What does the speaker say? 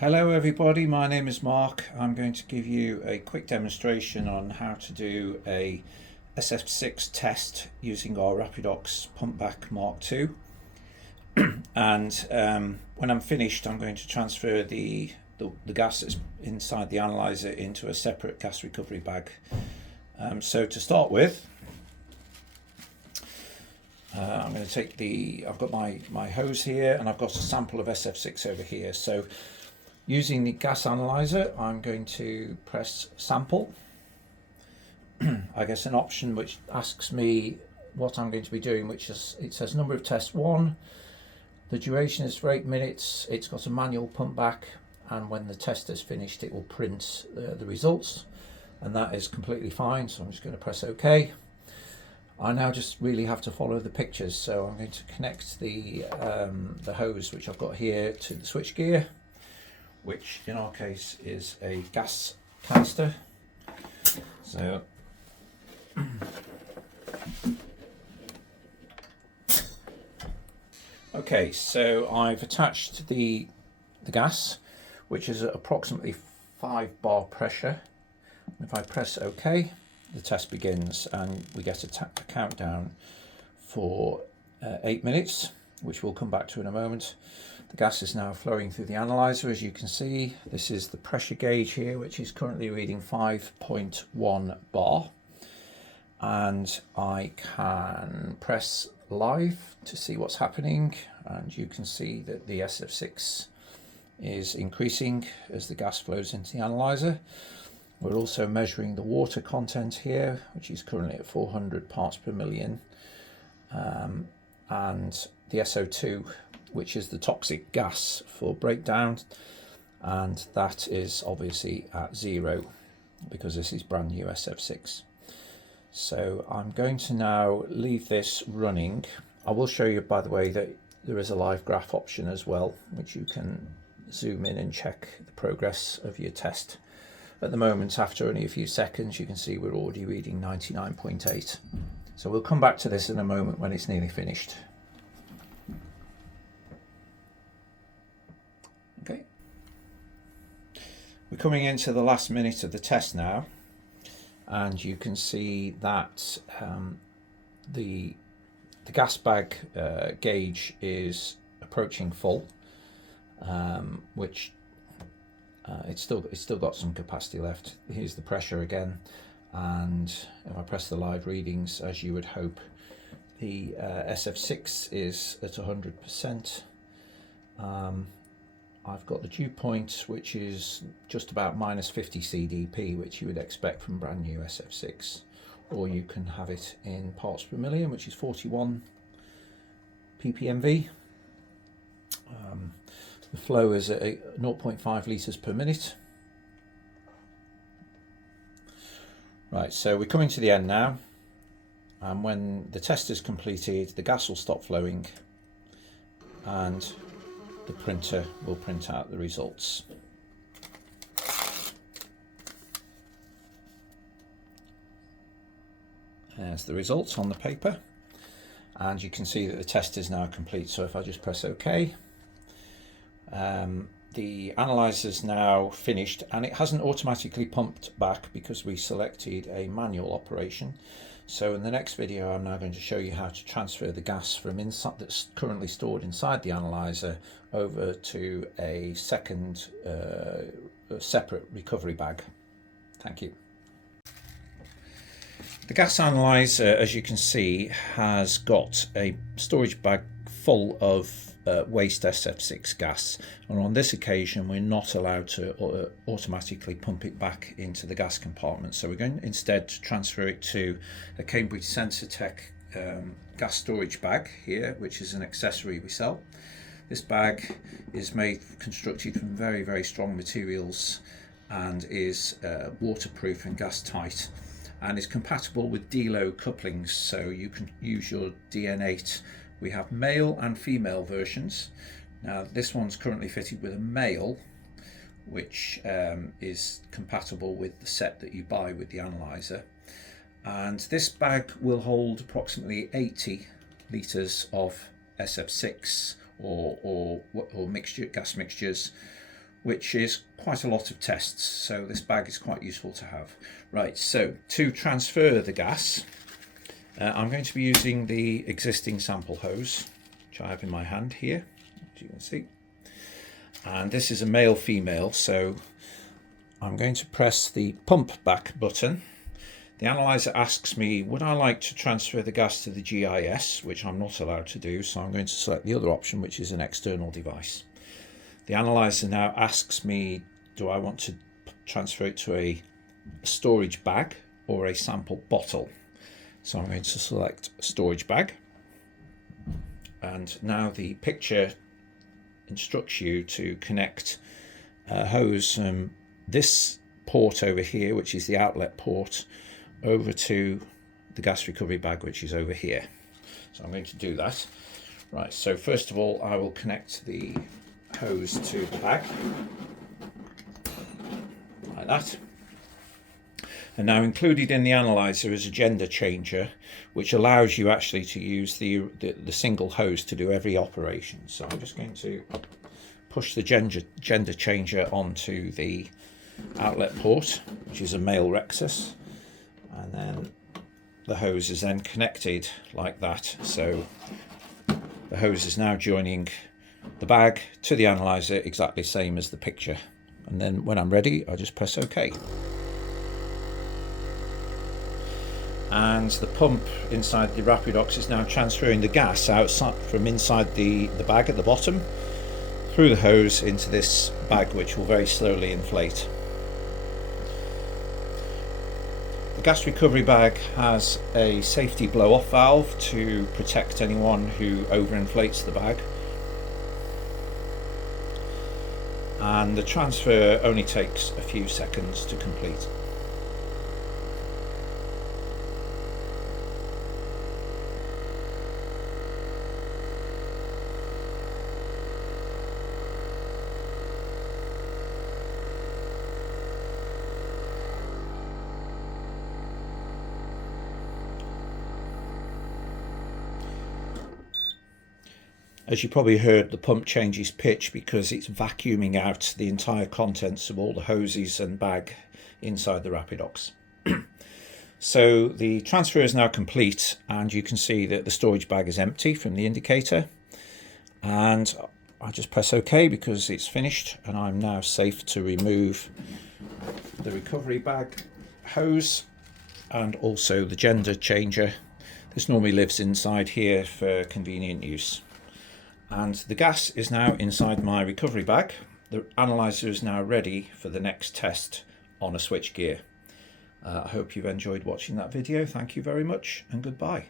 Hello everybody, my name is Mark. I'm going to give you a quick demonstration on how to do a SF6 test using our Rapidox Pumpback Mark II. And when I'm finished, I'm going to transfer the gas that's inside the analyzer into a separate gas recovery bag. So to start with, I'm going to take I've got my hose here and I've got a sample of SF6 over here. So using the gas analyzer, I'm going to press sample. I guess an option which asks me what I'm going to be doing, which is, it says number of tests 1, the duration is for 8 minutes, it's got a manual pump back, and when the test is finished it will print the results, and that is completely fine. So I'm just going to press OK. I now just really have to follow the pictures, so I'm going to connect the hose which I've got here to the switch gear, which in our case is a gas canister. So okay, so I've attached the gas, which is at approximately 5 bar pressure. If I press OK, the test begins and we get a countdown for 8 minutes, which we'll come back to in a moment. The gas is now flowing through the analyzer, as you can see. This is the pressure gauge here, which is currently reading 5.1 bar. And I can press live to see what's happening, and you can see that the SF6 is increasing as the gas flows into the analyzer. We're also measuring the water content here, which is currently at 400 parts per million, and the SO2, which is the toxic gas for breakdown, and that is obviously at 0 because this is brand new SF6. So I'm going to now leave this running. I will show you, by the way, that there is a live graph option as well, which you can zoom in and check the progress of your test. At the moment, after only a few seconds, you can see we're already reading 99.8. So we'll come back to this in a moment when it's nearly finished. Okay. We're coming into the last minute of the test now, and you can see that the gas bag gauge is approaching full, which it's still got some capacity left. Here's the pressure again, and if I press the live readings, as you would hope, the SF6 is at 100%. I've got the dew point, which is just about minus 50 CDP, which you would expect from brand new SF6, or you can have it in parts per million, which is 41 ppmv. The flow is at 0.5 litres per minute. Right, so we're coming to the end now, and when the test is completed, the gas will stop flowing and the printer will print out the results. There's the results on the paper, and you can see that the test is now complete. So if I just press OK, the analyzer is now finished, and it hasn't automatically pumped back because we selected a manual operation. So in the next video, I'm now going to show you how to transfer the gas from inside that's currently stored inside the analyzer over to a second separate recovery bag. Thank you. The gas analyzer, as you can see, has got a storage bag full of waste SF6 gas, and on this occasion we're not allowed to automatically pump it back into the gas compartment, so we're going instead to transfer it to a Cambridge Sensitech gas storage bag here, which is an accessory we sell. This bag is constructed from very strong materials and is waterproof and gas tight, and is compatible with D-Low couplings, so you can use your DN8. We have male and female versions. Now this one's currently fitted with a male, which is compatible with the set that you buy with the analyzer, and this bag will hold approximately 80 litres of SF6 or mixture, gas mixtures, which is quite a lot of tests, so this bag is quite useful to have. Right, so to transfer the gas, I'm going to be using the existing sample hose, which I have in my hand here, as you can see. And this is a male-female, so I'm going to press the pump back button. The analyzer asks me, would I like to transfer the gas to the GIS, which I'm not allowed to do, so I'm going to select the other option, which is an external device. The analyzer now asks me, do I want to transfer it to a storage bag or a sample bottle? So I'm going to select storage bag. And now the picture instructs you to connect a hose from this port over here, which is the outlet port, over to the gas recovery bag, which is over here. So I'm going to do that. Right, so first of all, I will connect the hose to the bag, like that. And now included in the analyzer is a gender changer, which allows you actually to use the single hose to do every operation. So I'm just going to push the gender changer onto the outlet port, which is a male Rexus, and then the hose is then connected like that. So the hose is now joining the bag to the analyzer, exactly the same as the picture. And then when I'm ready, I just press OK. And the pump inside the Rapidox is now transferring the gas outside from inside the bag at the bottom through the hose into this bag, which will very slowly inflate. The gas recovery bag has a safety blow-off valve to protect anyone who overinflates the bag. And the transfer only takes a few seconds to complete. As you probably heard, the pump changes pitch because it's vacuuming out the entire contents of all the hoses and bag inside the Rapidox. So the transfer is now complete, and you can see that the storage bag is empty from the indicator. And I just press OK because it's finished, and I'm now safe to remove the recovery bag hose and also the gender changer. This normally lives inside here for convenient use. And the gas is now inside my recovery bag. The analyzer is now ready for the next test on a switch gear. I hope you've enjoyed watching that video. Thank you very much, and goodbye.